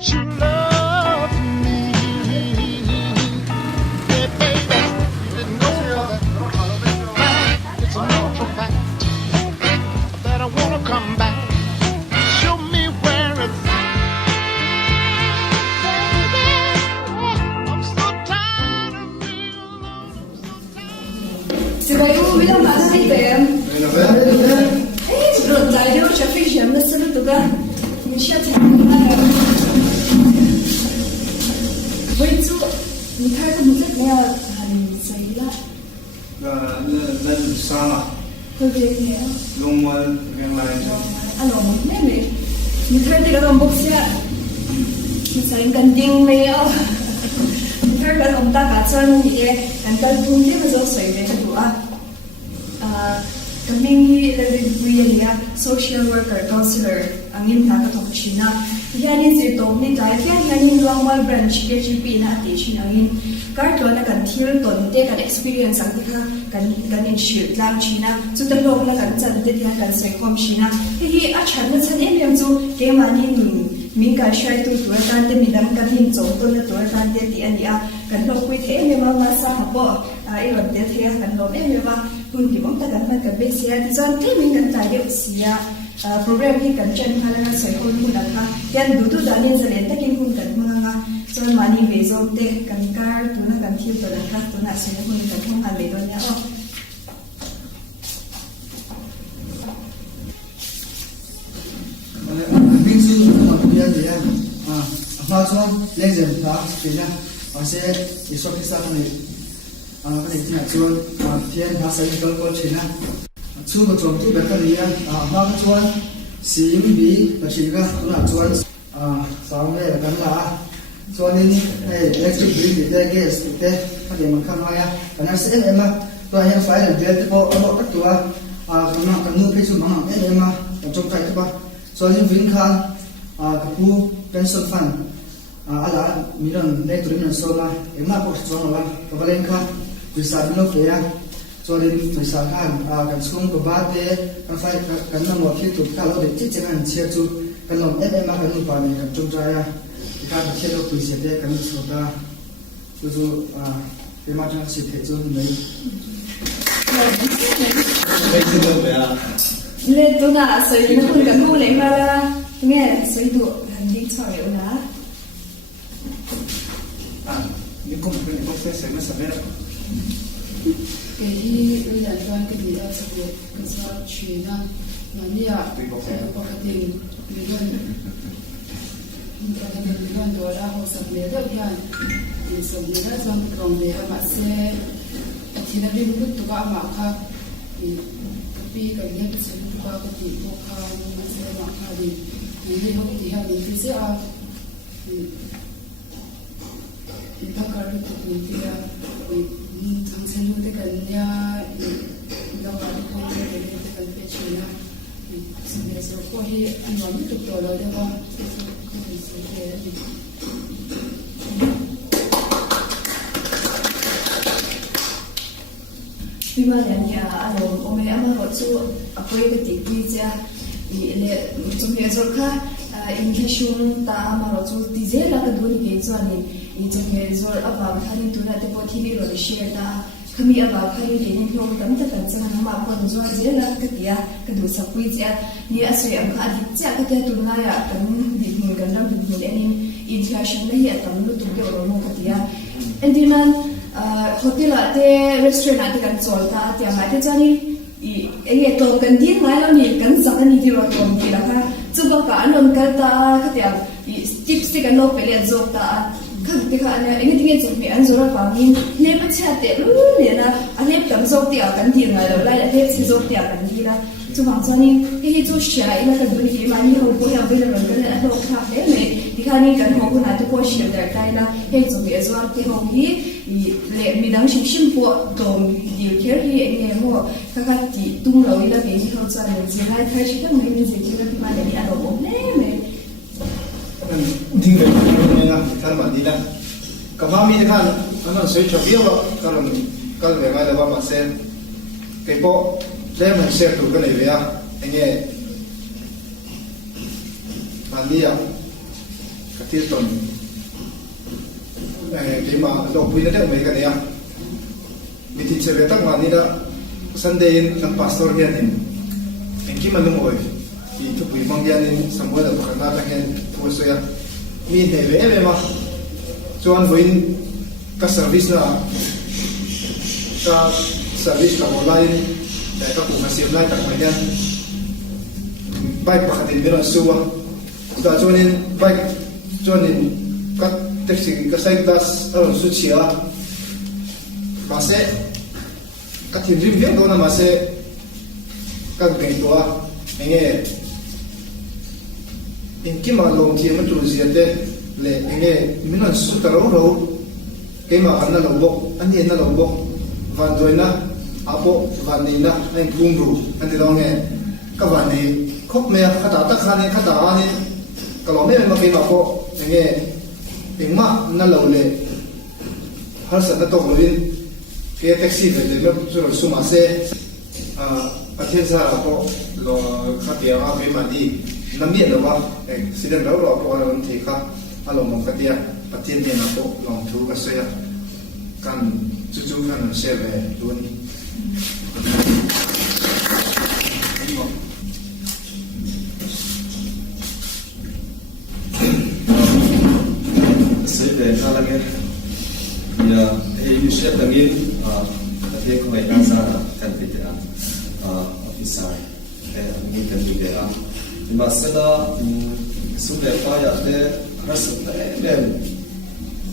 you love me. Yeah, baby, you didn't know that. It's a natural fact that I wanna come back. Show me where it's at. Baby, I'm so tired of being alone. Sự vậy u bilang bạn hay em. Rồi lại đâu chắc phải xem nó sẽ được cái. Mình sẽ thấy là với chú mình thấy cái một rất là hành giấy là. Nên sao mà? Thôi về thế. Long mà cái này cho. Anh nói mấy mấy. Mình thấy cái đó một xe. Mình sẽ cần ding mấy à. Mình thấy cái ông ta cả chân gì đấy. Anh ta cũng thế mà rồi sấy về cái đủ à. Kami really social worker, counselor, ang in taka to china. Yanin si tom ni dai yanin longwal branch KGP na ti china in karton na kan thil ton te kan experience ang tika kan in shoot lang china. Chu ta lok na kan chan te tia kan sai khom china. Hi a chan na chan em chu ke mani min ka share tu tan te midam kan hin chong ton na tan te ti ania kan lok pui the me ma sa ha po ai ron te the kan lok em me ba kun ki bang ta kan man ka be sia ti zan ke min kan ta de sia program hi kan chen phala na sai hol mun an ha yan du du danin zalen takin hun kan manga chon mani ve zom te kan kar tu na kan thil to na ka tu na se hun kan thong ha le don ya o Bình sư mà bây giờ thì mà cho lên dần ta thì nha sẽ số cái sao này cái này thì là chuan thiên ta sẽ có câu chuyện nha chú có chồng chú bé cái gì mà cái chuan sim bi là chỉ cái đó là chuan sao đây là cái là chuan nên này electric bill thì đây gas thì đây cái gì mà không hay cái này sẽ em mà tôi hiện phải là việc thì có cáctua cái nước cái số nó em mà trong cái ba so những vinh khan cái pu pension fund ala miran nei turin an soma emma ko chong la ka valen kha pisa no ke ya so den pisa khan kan sum ko ba te kan fai kan na mo khi tu ka lo de chi chen an chia chu kan lom emma kan nu pa ne kan chung tra ya ka ka khelo pisa te kan so da chu emma chang si the chu nei le tu na sai na hun kan hu le ma la nghe sai du han đi chọi na những công việc có thể xảy ra cái bây giờ toàn cái gì đó sẽ được cái sao chuyện nào mà bây giờ có cái tiền lý luận cái tiền lý luận đó là họ sắp lấy được hiện thì sắp lấy ra trong cái công việc mà sẽ thì nó đi lúc tụi các bạn khác thì cái này sẽ tụi các cái gì tụi các nó sẽ mặc khác thì những hôm thì họ đi sẽ kita kalau tu dia, angsa lu tekan dia, dapat kau dia tekan pecina, sebenarnya so he anwam tu tola dia bah, so dia ni. Bimalnya alo ome ama rotu apa yang ketika dia ile cuma zorka ingestion ta ama rotu dizel lah kedua ni kecuali itu kezor abang hari tu nanti buat TV lo share ta kami abang hari ini kalau kami tak jangan nama pun jual je lah ketia kedua sapui je ni asal yang adik je ketia tu naya kami dihinggan dalam dunia ini inflation ni ya kami tu ke orang ketia endiman hotel ate restaurant ate kan jual ta tiang ate jadi ini tu kan dia ngai ni kan sangat ni dia orang kira kan cuba kan orang kata ketia tips dia kan lo pelajari jok ta cái khả này anh ấy chụp miệng rồi vào nhìn nếu mà chết tệ liền là anh ấy cầm dâu tiểu cắn tiền rồi đầu lại hết chỉ dâu tiểu cắn gì là chụp bằng cho nên cái chỗ sửa là cái đôi khi mà nhiều người có bây giờ rồi cái là đồ khác thế này thì khả năng cái họ cũng là tôi có sửa được cái là cái chụp miệng rồi cái họ thì lệ mình đang sinh sinh bộ đồng điều khiển thì anh em mua các chị tung lối là cái gì không cho nên chỉ là thay chỉ các mấy cái gì chỉ là mà để đi ăn đồ bún này đi về nên là căn bản đi là các bạn mình kan kan soi cho biết là kan về ngay là bạn xem cái bộ để mình share tụ cái này về anh nghe bạn đi à tir ton ke ma lo pui na me ka ya mi ti che ta ma ni da Sunday in ang pastor hian in engki manum oi I tu pui mang hian in samwa da ka na ta hian tu so ya mi he ve ma chuan voin ka service na ka service ka online da ka ku ma siam lai tak ma hian bike pakhatin biron suwa da chuanin bike chuanin ka taxi ka sai das aron su chia ma se ka thim rim hian do na ma se ka ngai to a nge in ki ma long thi ma tu ziate le nge minan su ta ro ro ke ma an na lo bo an ni na lo bo van doina apo van ni na an kum ru an di lo nge ka van ni khop me khata ta khane khata ani ka lo me ma ke ma ko nge ingma na lo le har sa na to loin ke taxi ve le me su ro su ma se pathian sa ko lo khatia ga be ma di namie lo ba accident ro ro ko ron thi kha alo mo khatia pathian ne na ko long thu ka se ya kan chu chu kan se ve tu ni Halangin ya hey share langin ate ko ay nasa kan pita officer ni kan dia masala sumle pa ya te hasu dem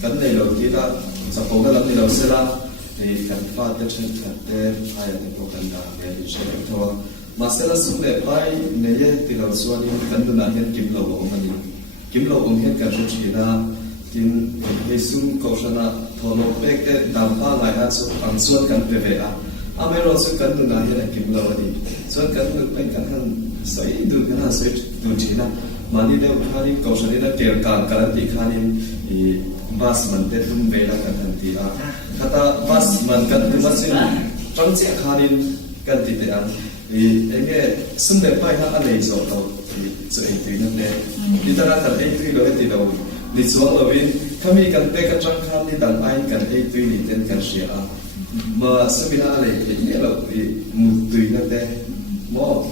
kan nei lo tila sa ko ga lam ni lo sela ni kan fa te chen te ay te ko kan da ni share to masala sumle pa ne ye tila suani kan na hen kim lo o mani kim lo o hen kan chi na tin Yesus kausana tholo pek te dampa lai ha so ansuan kan peve a amero so kan nu na hian kim lo ani so kan nu pen kan han sai du kan ha sai du china mani de khani kausani na ker ka karanti khani I bas man te tum vela kan han ti a kata bas man kan tu masin trong che khani kan ti te an enge sunde pai ha anei so to so ei tu na ne litara ta ei tu lo ti lo ni chuang lovin kami kan te ka chang khan ni dan ai kan ei tui ni ten kan sia ma samina le ni lo mu tui na te mo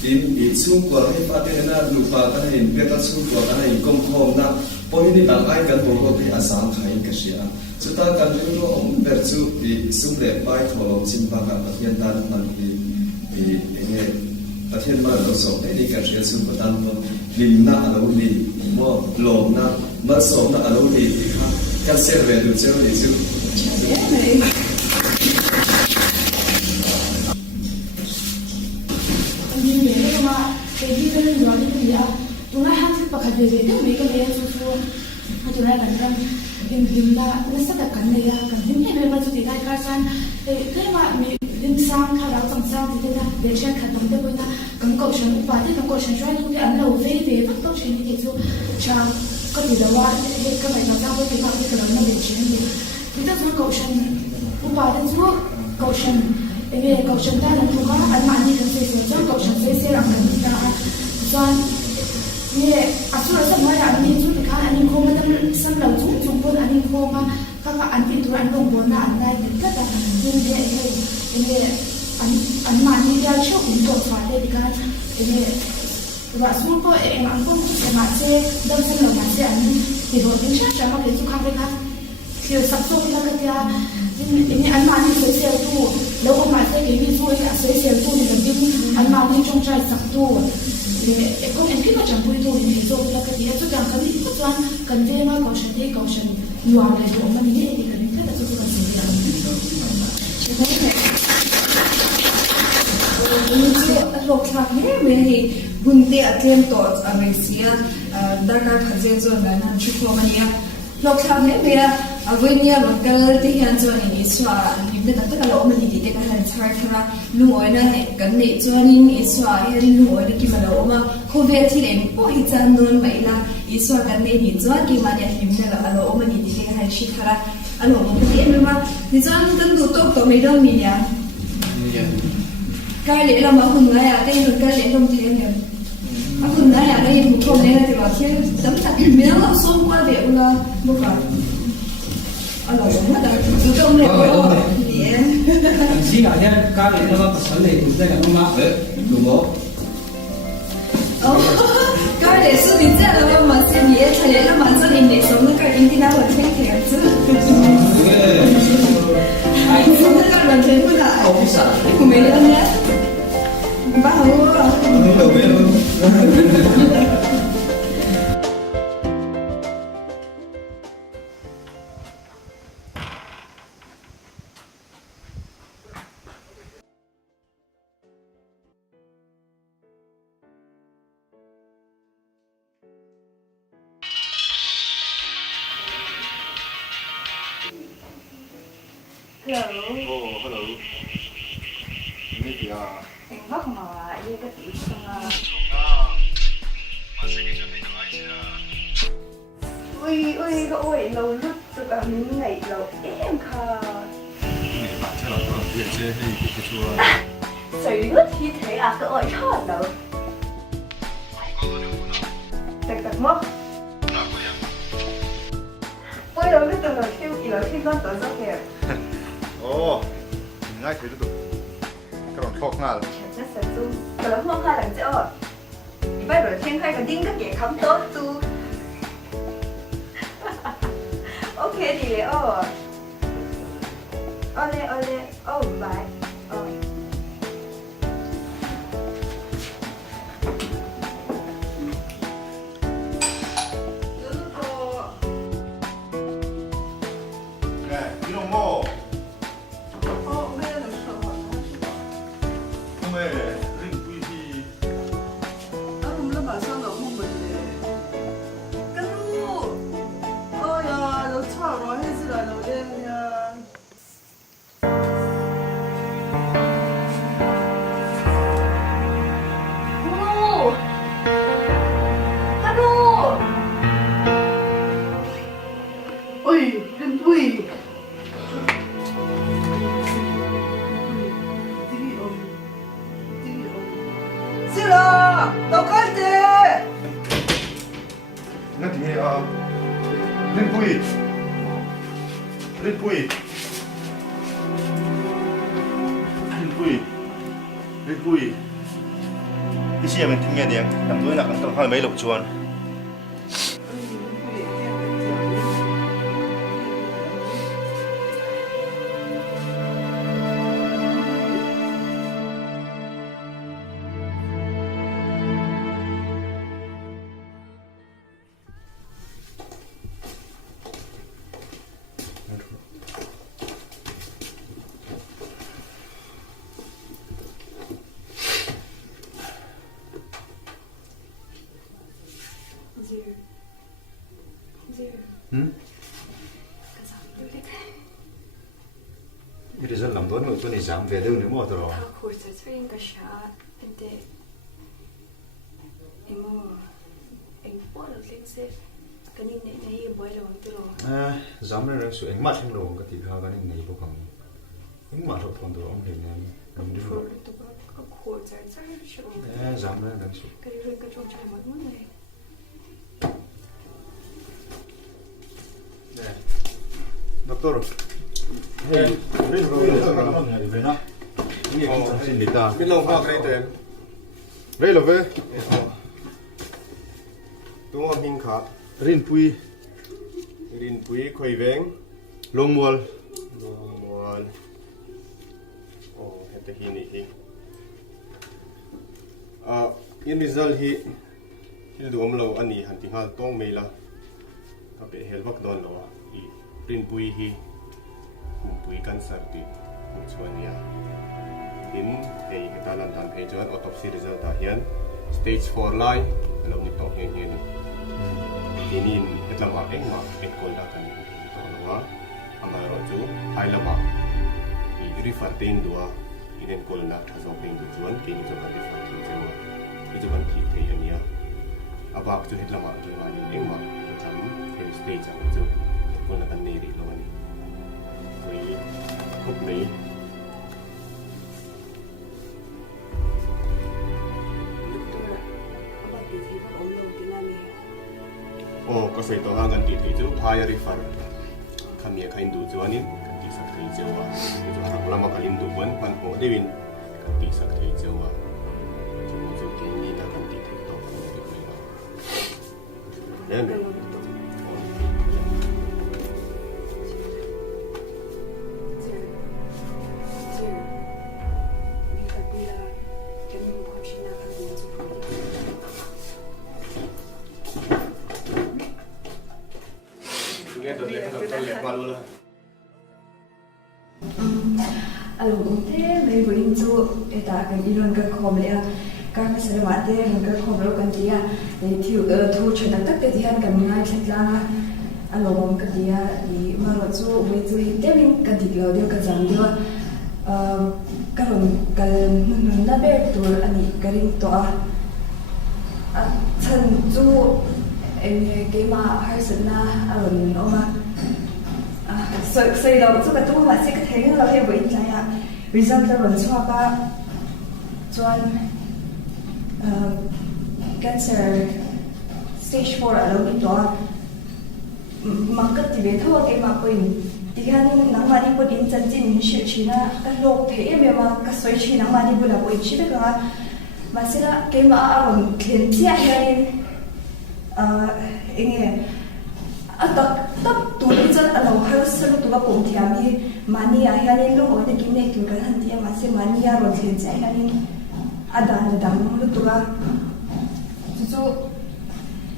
in I chung kwa he pa te na lu pa ka hin pe ka chung kwa ka hin kom khom na po ni dan ai kan bo ko pe asam khai ka sia chuta kan ru ro om per chu I sum le pai tholo chim ba ka pathian dan man I enge pathian ma lo so te ni ka sia chu pa dan mo lim na lo ni mo lom na ma som na alo ni kha kan serve du cheu ni chu ni me ma ke di kan ro ni ya tu na han pa kha de de me ka le chu chu ha tu na kan ram in dim la na sa da kan ne ya kan dim ne ma chu ti dai ka san ke ma me dim sang kha ra sang sang ti da de chen kha tam de ko na kan ko shan pa de kan ko shan shwa tu ke an lo ve de tak to chen ni ke chu chaก็ถือว่าเหตุการณ์แบบนั้นก็เป็นการที่เราไม่เป็นชิ้นเดียวที่ต้องการกู้ชันอุปาทิชั่วกู้ชันกู้ชันได้แล้วทุกคนอันมันนี่คือสิ่งที่ต้องกู้ชันเสียหลังกันนี่นะส่วนเนี่ยอัศวินสมัยอันนี้จุดที่อันนี้โคมันต้องสำหรับจุดบนอันนี้โคมาก็อันที่ตัวอันลงบนน่ะอันได้ถึงก็แต่เนี่ยอันมันนี่จะช่วยอุ่นตัวฟ้าได้ดีกันเนี่ยว่าสมมติว่าอันพวกสมาชิกดำเนินมาเสียอันที่เราถึงใช้มาเป็นสุขภาพเลยค่ะคือสับสนที่เราก็จะนี่อันมานี่เสียตัวแล้วก็มาเสียกี่วิธีก็เสียตัวนี่แบบนี้อันมานี่จงใจสับตัวเนี่ยก็เอ็นคิดว่าจำเป็นตัวนี่ที่ตัวเราก็ที่จะจำกันนี่ก็ส่วนกันเวลาเขาใช้เขาใช้ยูอาร์เลยตัวมันนี่ที่กันนี่ก็จะตัวกันเสียแล้วใช่ไหมนี่คือโลกทัพเนี่ยไม่ได้บุญเดียเทียนต่ออเมริกาดังนั้นขัดเจนส่วนนั้นชุกโคมันเนี่ยโลกทัพเนี่ยเป็นวันนี้เราเกิดที่เห็นส่วนนี้ส่วนนี้เป็นตั้งแต่เราไม่ได้ดีแต่ก็เห็นชาร์ทว่าหน่วยนั่นเองกันเนี่ยส่วนนี้ส่วนนี้หน่วยที่มันเรามาโควิดที่เองพออีจันนนไม่ละอีส่วนกันเนี่ยส่วนที่มันเนี่ยที่มันเราไม่ได้ดีแต่ก็เห็นชิดฮะเราไม่ได้ไม่ว่าที่ส่วนนั้นดูตัวไม่ต้องมีเนี่ยการเลี้ยงเรามาหุ่นไงอ่ะแต่หุ่นการเลี้ยงต้องเทียนเนี่ย Aku nãy là cái một câu này là thì bảo thế tấm thật miếng là xôn qua việc là một cái ở đâu cũng hết rồi chú công này rồi nhé chỉ là nhá cá này nó có sản này cũng rất là ngon đấy đúng không cái này số tiền rất là mà xem nhé thay để nó mà cho nên để sống cái cái nào là thiên thiệt chứ ai sống cái nào là thiên cũng là không sợ không biết đâu nhé ba hầu Không đâu biết luôn. Oh, hello. Ini dia. Vất mà như cái tỷ ui ui cái ôi lâu lúc tụi bạn này lâu em khờ水嗰次睇啊個外出樓食食麼？喂，有呢度樓挑，然後挑翻袋咗嘅。 Oh, ngay thế được. Cái bằng thọc ngà. 一實中，就諗方開兩隻哦。而家來聽開個丁嘅嘢冚多都。OK 啲咧哦。我咧，哦唔係，哦。Nè, đi đâu mô? Mẹ, rinh quy thì Hello. Hello. Ôi, đừng quỳ. Sila, đâu có gì. Nè thì rinh quy. Rinh quy. Rinh quy. Rinh quy. Cái gì mình nghe tiếng, làm đuôi là ăn tao hỏi mấy lục chuồn. 이래서 남도는 어떤 이상 배도는 뭐 들어. Kursa swing ka siya. Hindi. Imo. Ang polo lenses. Kanina nahihiboy lang ang tiro. 잠을 수 앵마 생로 온 것이 가가는 네이버 강. 앵마 저 돈도 엄청 남들. Puro ito ba? Kursa siya. 잠을 당시. Kaya ka 좀 잘 맞네. 네. doctor. Hey, Rena. Ini sinita. Bilang hoa cái tên. Đây là về. Đúng không hình khát. Rin Pui, Rin Pui khơi veng. Long Mual. Mual. Oh, hete hini hi. In result hi. Hil duam lo ani hanti hal tong mela. Kape helbak don lo. I Rin Pui hi. Pui cancer ti. Chuania. In ei hetalan tan phejuan autopsy result ta hian stage 4 line lo ni tong hian hian. Inin itlama engma engkolda kan tolwa amaro chu hailama I refer tin dua inen kolna thazong ding du chuan ke ni kan refer tin chu I chu kan thi thei ania abak chu hitlama ke mani engma tham in stage ang chu kolna kan nei ri lo ani koi khup nei Doktor, apa sei to ha gan ti thei chu phaya refer khamia khain du chuanin kan ti sak thei chewa chu harang lama kalin du ban pan ho dewin kan ti sak thei chewa chu ki ni na kan ti thei to kan ti mai na ya me Algo thế mấy bữa in chú để ta cái đi luôn cái khom đấy à cái mà sẽ làm thế luôn cái khom rồi cái gì à để thiếu thu chuyện đặc特thì hắn cần ngay sách la algo cái gì à thì mà rồi chú với chú thế mình cái gì đó cái gì đó cái rồi cái mình đã biết rồi anh ấy cái gì đó thân chú em cái mà hay sự na algo nó mà所以咯，这个都嘛是个听了迄袂知啊。result 的论错吧，转cancer stage 4了，你多，忙个特别多嘅嘛佢，啲人能嘛你不認真進學去啦，個落皮咩嘛，個水去能嘛你不啦會去得個，嘛是啦，嘅嘛啊龍天只係應該。tu ni chân alo hal selu tu ba pom thiami mania hianin lu oi de kim ne tu kan han tia ma se mania ro thlen chai hianin adan dang lu tu ba chu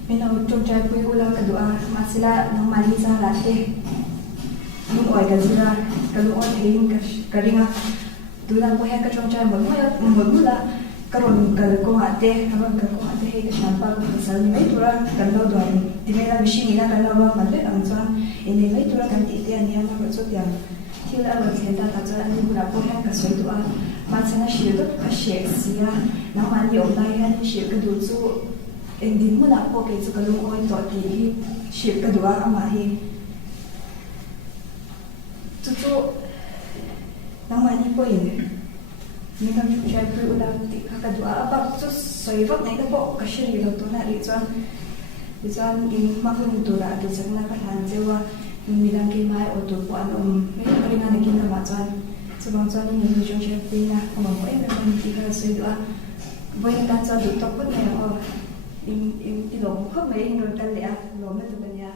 mina tu chai pui ulang ka dua ma sila nang mani sa la te lu oi ka zira ka lu oi thein ka ringa tu lang ko ha ka chong chai mo mo la karon kal ko ate karon kal ko ate he ka shampa ko sal ni mai tura kan lo doan ti me la machine ina kan lo ma man le ang chuan in mai tura kan ti te ani ma ro chu ya thil a lo chen ta ta chuan ani bula ko ha ka soi tu a ma chana shi do ka she sia na ma ni om dai han shi ka du chu en din mu na ko ke chu ka lu oi to ti hi shi ka du a ma hi chu na ma ni ko in mình đang chụp trái phiếu là thì các cái bác chút xoay vấp này các bộ cái chuyện gì đó tôi lại đi cho in mắc luôn tôi đã được chẳng là các hàng chơi mình đang kiếm mai ở tuổi của anh mấy cái này kiếm là mà cho bằng cho nên mình chụp trái phiếu là không bằng mỗi mình thì cái xoay đó với người ta cho được top cái này in cái lỗ không mấy người ta lẽ lỗ mấy tụi mình nhà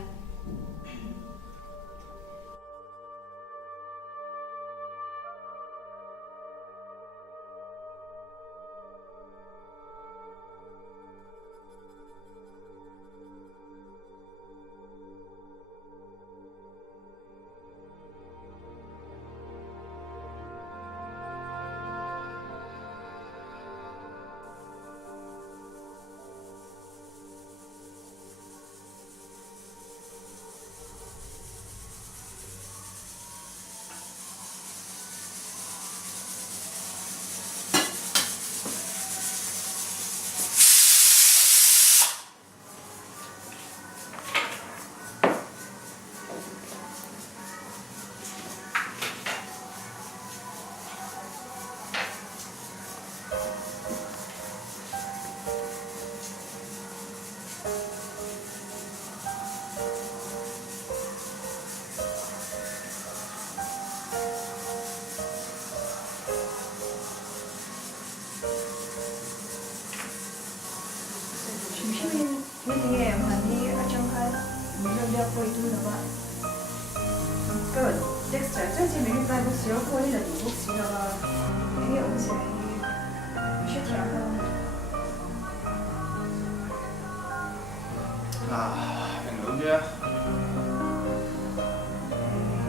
anh đúng chưa?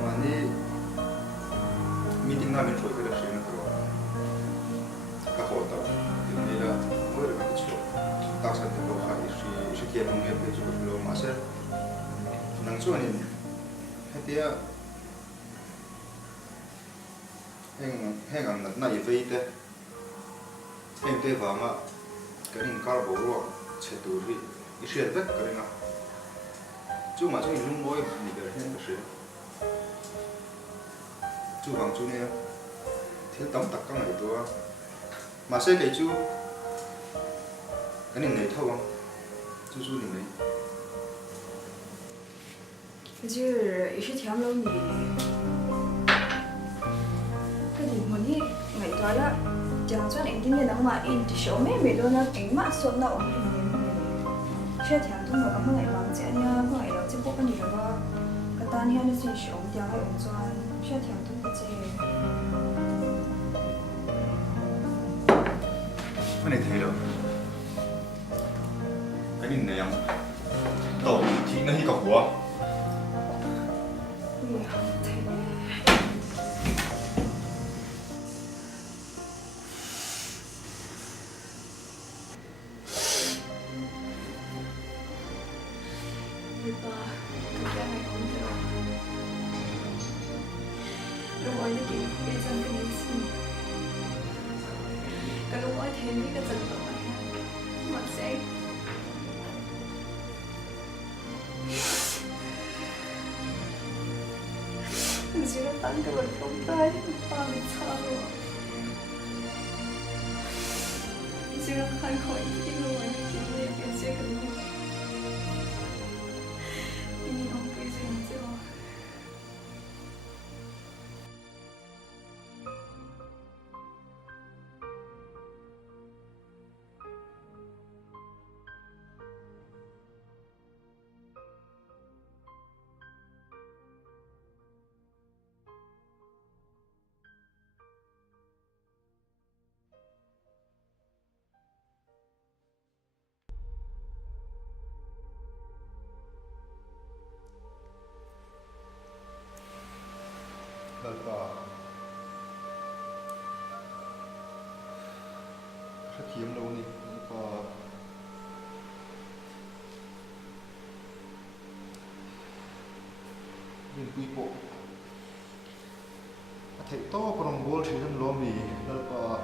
Và đi meeting nào mình phối cái đặc sản của các hội tàu thì đây là mỗi người một chỗ tạo sản phẩm đồ khai sự kiện nông nghiệp để giúp lúa mà sẽ năng suất này hay tiếc hàng ngàn này vậy thế em thấy vào mà cái hình cao bổ ruộng chế độ thì cái chuyện rất cái nào chú mà chú dùng môi thì cái hiện cái chuyện chú bằng chú này thiếu tấm tắc cái này thôi mà sẽ cái chú cái này này thâu không chú này chứ ý sẽ theo lâu nhỉ cái gì muốn đi ngày đó là chẳng cho anh tin là mà in thì số mấy mấy đôi nó tính mà số nào sẽ theo thông báo các ngày làm sẽ nha các ngày đó sẽ có cái gì đó cái tan hiện nó sẽ số theo hay ông cho sẽ theo thông cái gì cái này thấy được cái nhìn này không tổ thì nó hi cọc của 지금 딴 데가 없다 마음이 차로 지금 한 거의 힘을 많이 기분에 지금 이미 너무 이제 lalpa khá thiếm lâu nè lalpa mình quy bộ thấy to còn bol thì nó lo mì lalpa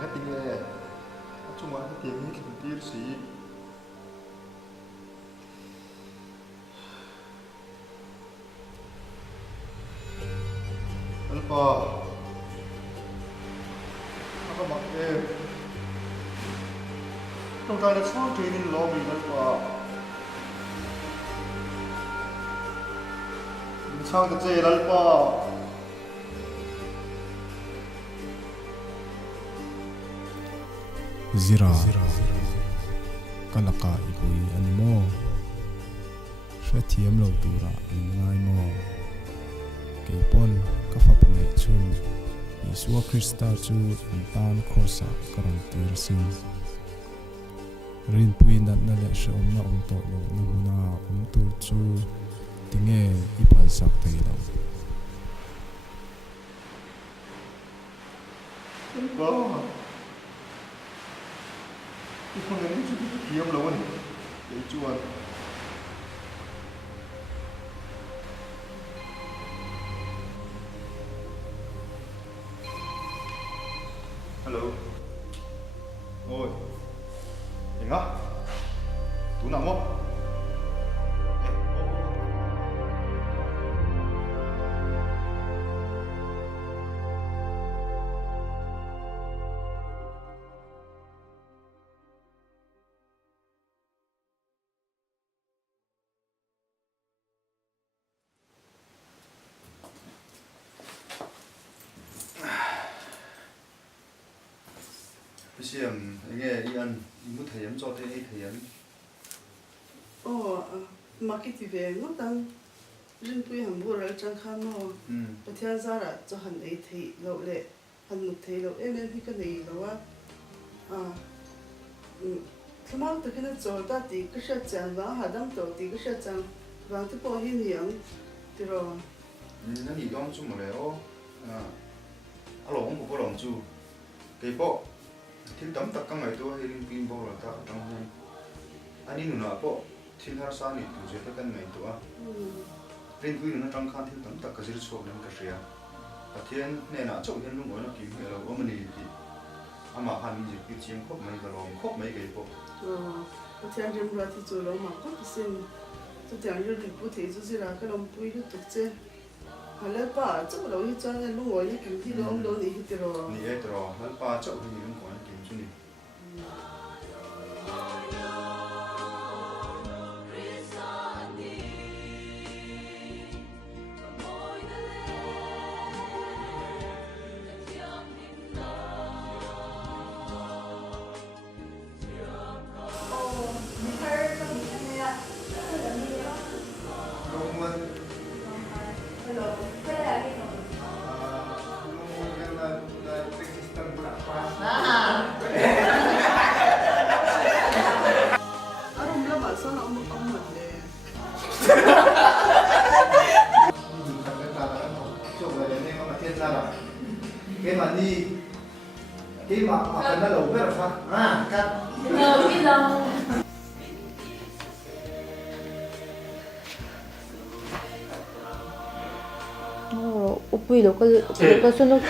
cái tiếng lệ chung mà cái tiếng như cái tiếng xí lalpa apa maksudnya trong tay nó sao thì nên lo mì lalpa mình sang cái gì lalpa Zira kalaka ipui animo Shwethiam lo tura ngai mo Keipon kafapne chun Yesua Krista chu intan krosa karon tirsin Rin pui nat na le she omna omto lo namuna omtur chu tinge ipal sak tei lo lalpa con này chú kiếm lâu này để chú ăn hello ôi anh á tú nằm không xem anh nghe đi ăn muốn thầy em cho thế thầy em mà cái gì về nó đang riêng tôi hàng mua ra trang khăn nó và theo ra là cho hàng ấy thầy lâu lệ hàng một thầy lâu em thì cái này lâu cái mà từ khi nó做到底个是讲完还当到底个是讲完这包一年对咯nó gì đó chung mà léo alo không có lòng chu cái bộ thiên tấm tất cả ngày tôi hay linh pin bao là ta tăng hơn anh ấy nữa bộ thiên har sa này tụi tôi tất cả ngày tôi linh pin nó tăng khăn thiên tấm tất cả chỉ số lên cái gì và thiên này là chỗ thiên lúc đó nó kiếm cái là có mình thì mà hành gì cái chiếm khóc mấy cái lòng khóc mấy cái bộ và thiên riêng là thì chỗ đó mà có cái xem tôi tưởng như thì cụ thể就是là cái lòng bùi nó thực chế hay là bà chỗ đó như cho nên lúc ấy kiếm thì đó ông đó thì hết rồi thì hết rồi hắn ba chỗ thì nó còn kiếm chút này Hello. Kaya ito. cái mà đi cái mà nó lâu cái là sao cắt Hello, hello. 오뿌이 너가 손을